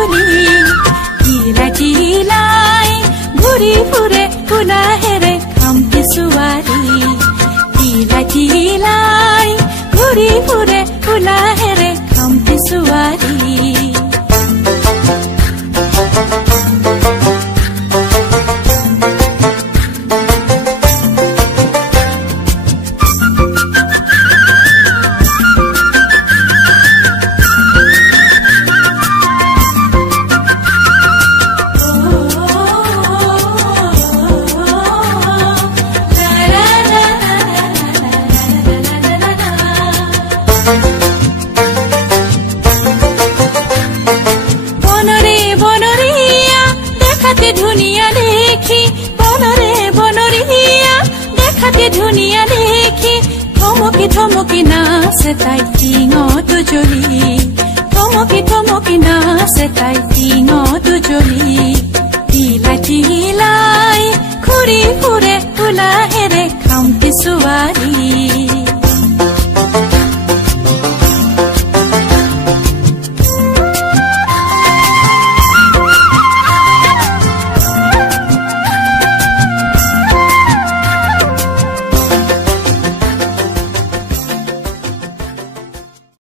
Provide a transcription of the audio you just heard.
তুলি টিলাই টিলাই ঘূৰি ফুৰে কোলাহেৰে খামটি ছোৱালী টিলাই টিলাই ঘূৰি ফুৰে কোলাহেৰে খামটি ছোৱালী ধুনিয়া দেখি থমকি থমকি নাচে তাই টিঙত জ্বলি থমকি থমকি নাচে তাই টিঙত জ্বলি টিলাই টিলাই ঘূৰি ফুৰে